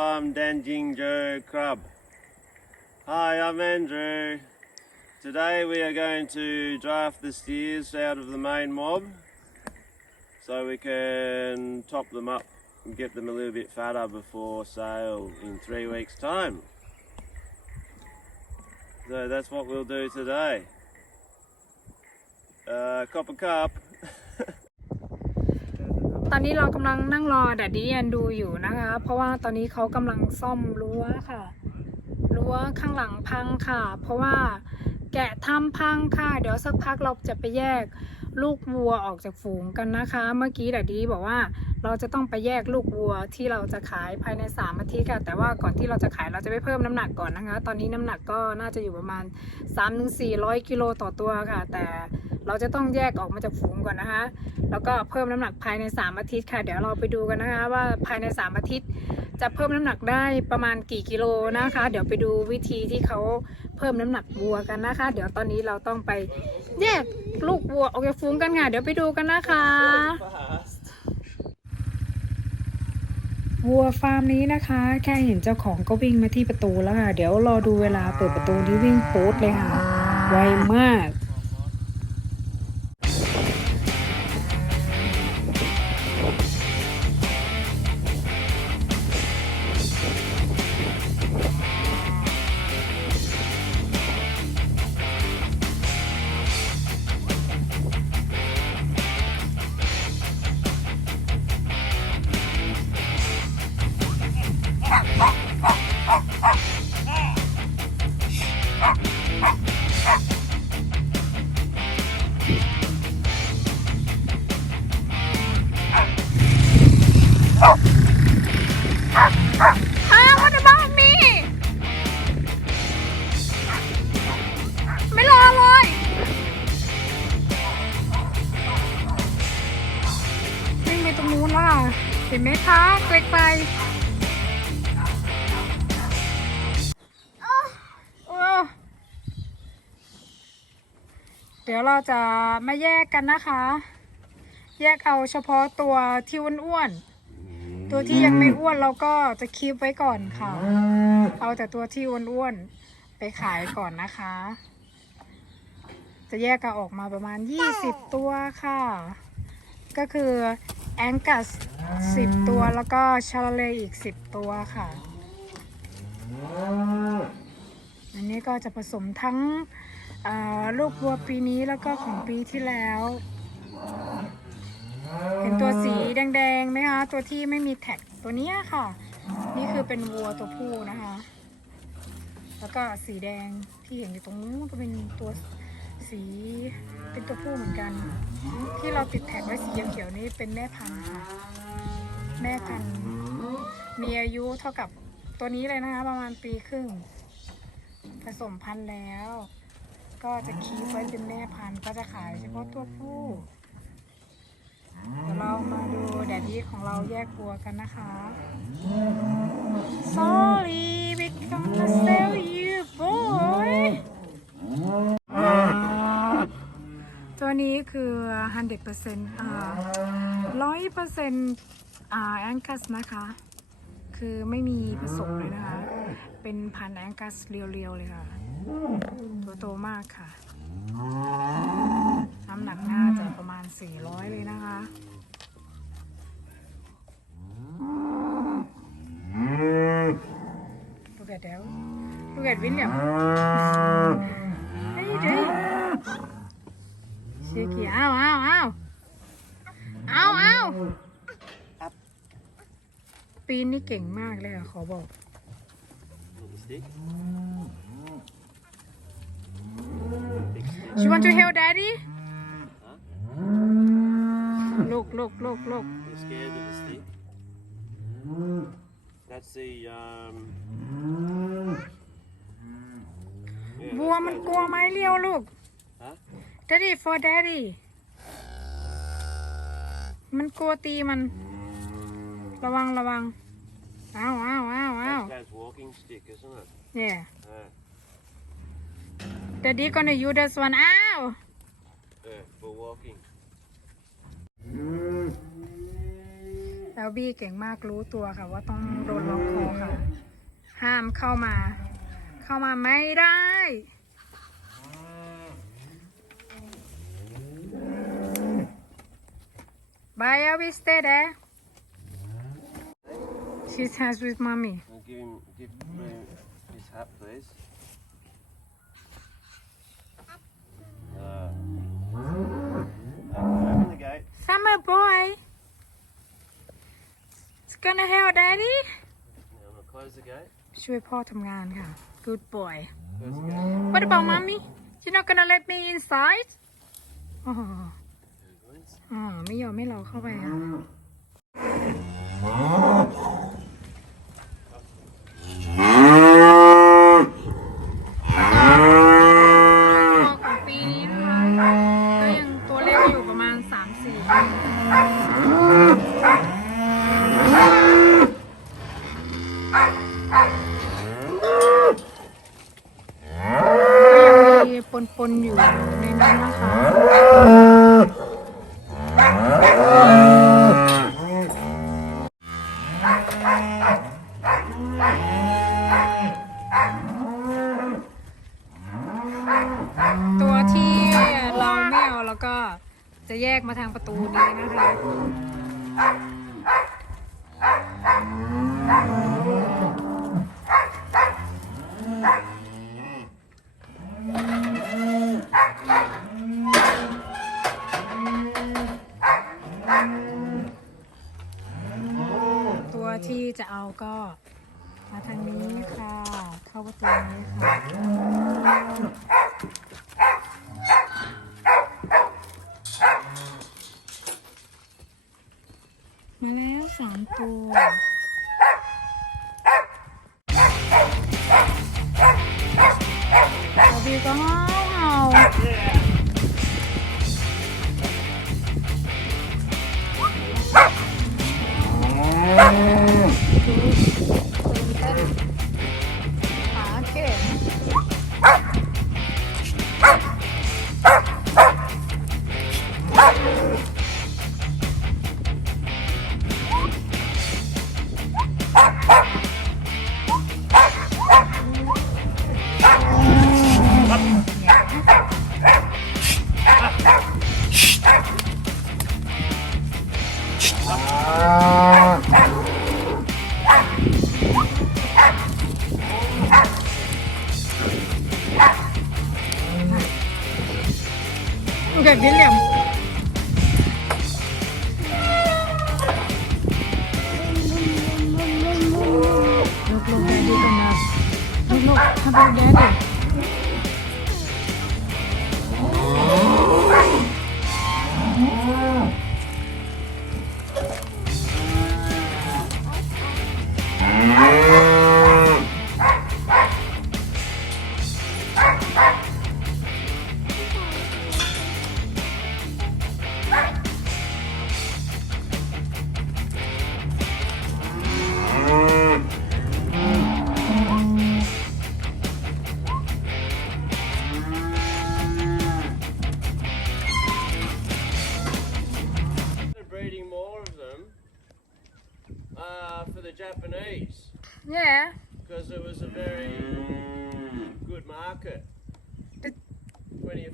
Farm Danjing Joe Crub. Hi, I'm Andrew. Today we are going to draft the steers out of the main mob so we can top them up and get them a little bit fatter before sale in three weeks' time. So that's what we'll do today. Uh, cop a cup. ตอนนี้เรากำลังนั่งรอแดดดี้แอนดูอยู่นะคะ เพราะว่าตอนนี้เขากำลังซ่อมรั้วค่ะ รั้วข้างหลังพังค่ะ เพราะว่าแกะทำพังค่ะ เดี๋ยวสักพักเราจะไปแยก ลูกวัวออกจากฝูงกันนะคะ เมื่อกี้แดดดี้บอกว่าเราจะต้องไปแยกลูกวัวที่เราจะขายภายใน3อาทิตย์ค่ะแต่ว่าก่อนที่เราจะขายเราจะไปเพิ่มน้ำหนักก่อนนะคะ ตอนนี้น้ำหนักก็น่าจะอยู่ประมาณ 3-400กิโลต่อตัวค่ะ แต่เราจะต้องแยกออกมาจากฝูงก่อนนะคะ แล้วก็เพิ่มน้ำหนักภายใน 3 อาทิตย์ค่ะ เดี๋ยวเราไปดูกันนะคะ ว่าภายใน 3 อาทิตย์ จะเพิ่มน้ำหนักได้ประมาณกี่กิโลนะคะ เดี๋ยวไปดูวิธีที่เขา เพิ่มน้ำหนักวัวกันนะคะ เดี๋ยวตอนนี้เราต้องไปแยกลูกวัวออกจากฝูงกันค่ะเดี๋ยวไปดูกันนะคะวัวฟาร์มนี้นะคะ แค่เห็นเจ้าของก็วิ่งมาที่ประตูแล้วค่ะ เดี๋ยวรอดูเวลาเปิดประตูนี้วิ่งโป๊ดเลยค่ะ ไวมาก เห็นไหมคะไกลไปเดี๋ยวเราจะมาแยกกันนะคะ แยกเอาเฉพาะตัวที่อ้วนๆตัวที่ยังไม่อ้วนเราก็จะคีบไว้ก่อนค่ะ เอาแต่ตัวที่อ้วนๆไปขายก่อนนะคะ จะแยกกันออกมาประมาณ 20 ตัวค่ะ ก็คือ แองกัส10ตัวแล้วก็ชาลเลอีก10ตัวค่ะ อันนี้ก็จะผสมทั้งอ่าลูกวัวปีนี้แล้วก็ของปีที่แล้ว เห็นตัวสีแดงๆไหมคะ ตัวที่ไม่มีแท็กตัวเนี้ยค่ะ นี่คือเป็นวัวตัวผู้นะคะ แล้วก็สีแดงที่เห็นอยู่ตรงนู้นก็เป็นตัว สีเป็นตัวผู้เหมือนกัน ที่เราติดแท็กไว้สีเขียวๆนี่เป็นแม่พันธุ์ค่ะแม่พันธุ์มีอายุเท่ากับตัวนี้เลยนะคะ ประมาณปีครึ่ง ผสมพันธุ์แล้ว ก็จะคีบไว้เป็นแม่พันธุ์ก็จะขายเฉพาะตัวผู้เดี๋ยวเรามาดูแดดดี้ของเราแยกบัวกันนะคะ Sorry we gonna sell you boy ตัวนี้คือ 100%อ่า100%อ่าแองกัสนะคะ คือไม่มีผสมเลยนะคะ เป็นพันแองกัสเรียวๆ เลยค่ะ ตัวโตมากค่ะ น้ำหนักน่าจะประมาณ 400 เลยนะคะ Look at that. Look at William. Hey, Jay. Shaky. Ow, ow, ow. Ow, ow. ปีนนี่เก่งมากเลยอะขอบอก Little stick. She want to help daddy? Look, look, look, look. You scared of the stick? That's the um. yeah, บัว that's มัน the- กลัวไม้เลี้ยวลูกฮะ daddy for daddy มันกลัวตีมัน ระวังระวังอ้าวอ้าวอ้าวอ้าว That's Dad's walking stick, isn't it? yeah Yeah. daddy gonna use this one อ้าว Yeah, for walking. แล้วบี้เก่งมากรู้ตัวค่ะ ว่าต้องโดนล็อกคอค่ะ ห้ามเข้ามา เข้ามาไม่ได้ Bye, Abby, stay there. She's has with mommy. I'll give him, give him his hat, please. Uh, open the gate. Summer boy. It's gonna help daddy. Now I'm gonna close the gate. ช่วยพ่อทำงานค่ะ Good boy. Close the gate. What about mommy? You're not gonna let me inside? อ๋ อ๋อไม่ยอมให้เราเข้าไปค่ะพ่อของปีนี้นะคะ ก็ยังตัวเล็กอยู่ประมาณ 3-4 ก็ยังมีปนๆอยู่ในนั้นนะคะ ตัวที่เราไม่เอาแล้วก็จะแยกมาทางประตูนี้นะคะ ตัวที่จะเอาก็มาทางนี้ค่ะ เข้าประตูนี้ค่ะ มาแล้วสามตัวบาร์บีก็ห่า โอเควิลเลียมลู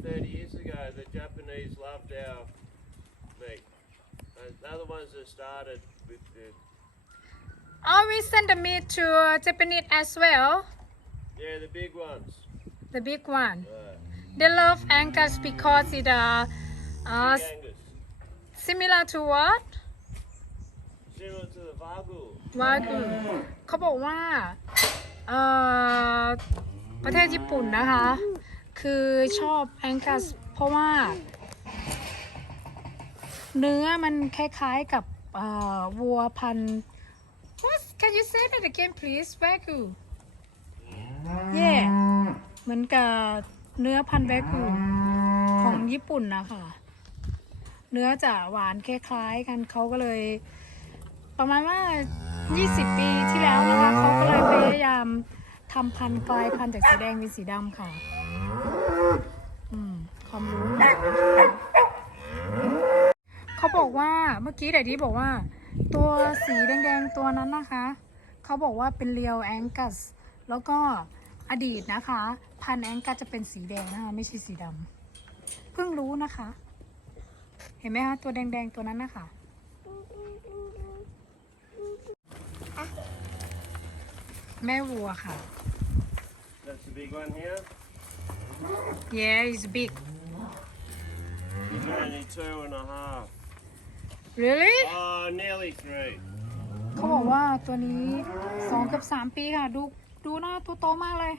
30 years ago, the Japanese loved our meat. And they're the ones that started with the, always send the meat to Japanese as well yeah, the big ones. the big one Uh, they love Angus because it uh, uh big Angus. similar to what Similar to the Wagyu. วากุเขาบอกว่าเอ่อประเทศญี่ปุ่นนะคะ คือชอบแองกัสเพราะว่า เนื้อมันคล้ายๆกับวัวพันธุ์ What can you say that again please Wagyu yeah เหมือนกับเนื้อพันธุ์แวกูของญี่ปุ่นนะคะเนื้อจะหวานคล้ายๆกันเขาก็เลย ประมาณว่า 20 ปีที่แล้วนะคะเขาก็เลยพยายาม ทำพันกลายพันจากสีแดงเป็นสีดำค่ะ อืม ความรู้ เขาบอกว่าเมื่อกี้ไดดี้บอกว่า ตัวสีแดงๆตัวนั้นนะคะ เขาบอกว่าเป็นเรียวแองกัส แล้วก็อดีตนะคะ พันแองกัสจะเป็นสีแดงนะคะ ไม่ใช่สีดำเพิ่งรู้นะคะ เห็นไหมคะตัวแดงๆตัวนั้นนะคะ แม่วัวค่ะ That's the big one here. yeah it's big He's only two and a half. really Oh, nearly three. เขาบอกว่าตัวนี้สองกับสามปีค่ะ ดูดูหน้าตัวโตมากเลย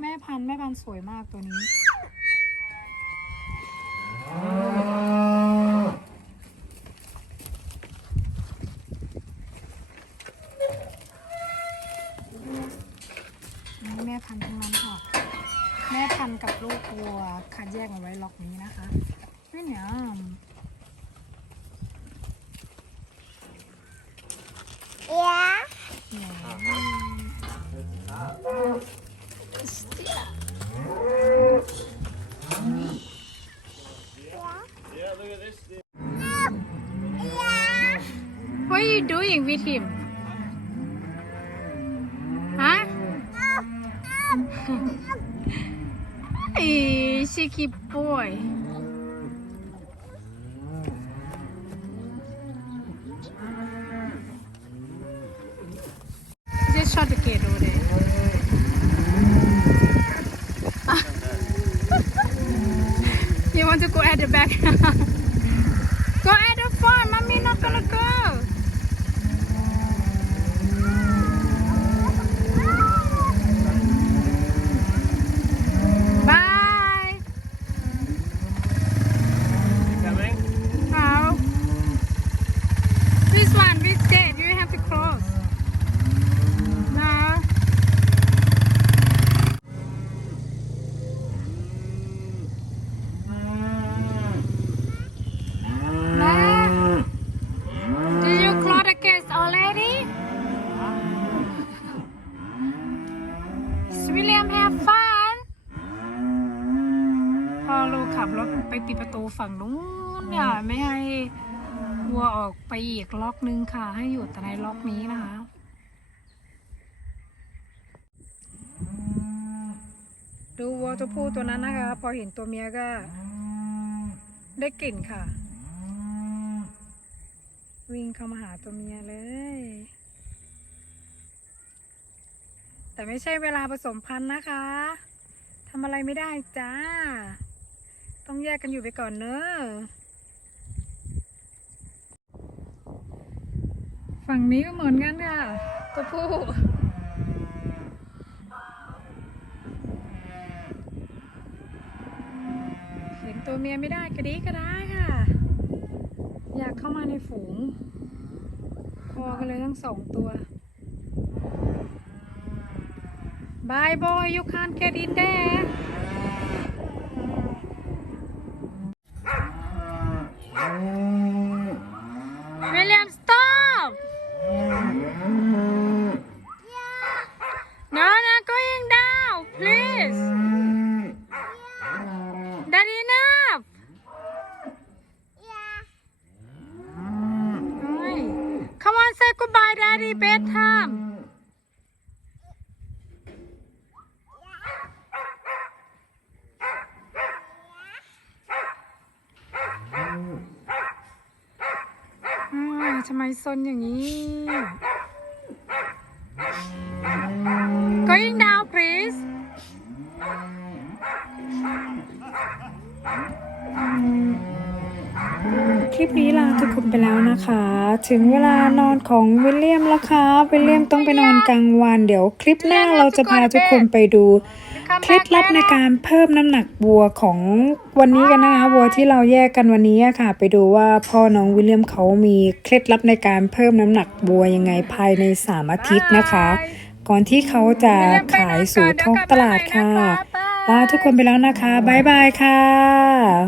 แม่พันธุ์แม่พันธุ์สวยมากตัวนี้ นี่แม่พันธุ์ทั้งนั้นค่ะ แม่พันธุ์กับลูกวัวคัดแยกเอาไว้ล็อกนี้นะคะไม่เนี่ย Yeah. เนี่ย Yeah, look at this. 'Ya? What are you doing with him? Hey, cheeky boy. Just shut the gate over there. you want to go at the back? go at the front. Mommy not gonna go. Bye. Coming? How? This one, this gate, you have to close. No. No. Did you close the gates already? William have fun. พอลูกขับรถ ไปปิดประตูฝั่งนู้นเนี่ยไม่ให้วัวออกไปอีกล็อกนึงค่ะ ให้อยู่แต่ในล็อกนี้นะคะ ดูวัวตัวผู้ตัวนั้นนะคะ พอเห็นตัวเมียก็ ได้กลิ่นค่ะ วิ่งเข้ามาหาตัวเมียเลย แต่ไม่ใช่เวลาผสมพันธุ์นะคะทำอะไรไม่ได้จ้า ต้องแยกกันอยู่ไปก่อนเนอะฝั่งนี้ก็เหมือนกันค่ะตัวผู้เห็นตัวเมียไม่ได้กระดีก็ได้ค่ะ อยากเข้ามาในฝูง พอกันเลยทั้งสองตัว Bye boy you can't get in there say goodbye daddy bedtime อ้าวทำไมซนอย่างนี้ คลิปนี้ลาทุกคนไปแล้วนะคะ ถึงเวลานอนของวิลเลียมแล้วค่ะวิลเลียมต้องไปนอนกลางวัน เดี๋ยวคลิปหน้าเราจะพาทุกคนไปดูเคล็ดลับในการเพิ่มน้ำหนักวัวของวันนี้กันนะคะวัวที่เราแยกกันวันนี้ค่ะ ไปดูว่าพ่อน้องวิลเลียมเขามีเคล็ดลับในการเพิ่มน้ำหนักวัวยังไงภายใน3อาทิตย์นะคะ ก่อนที่เขาจะขายสู่ท้องตลาดค่ะลาทุกคนไปแล้วนะคะบ๊ายบายค่ะ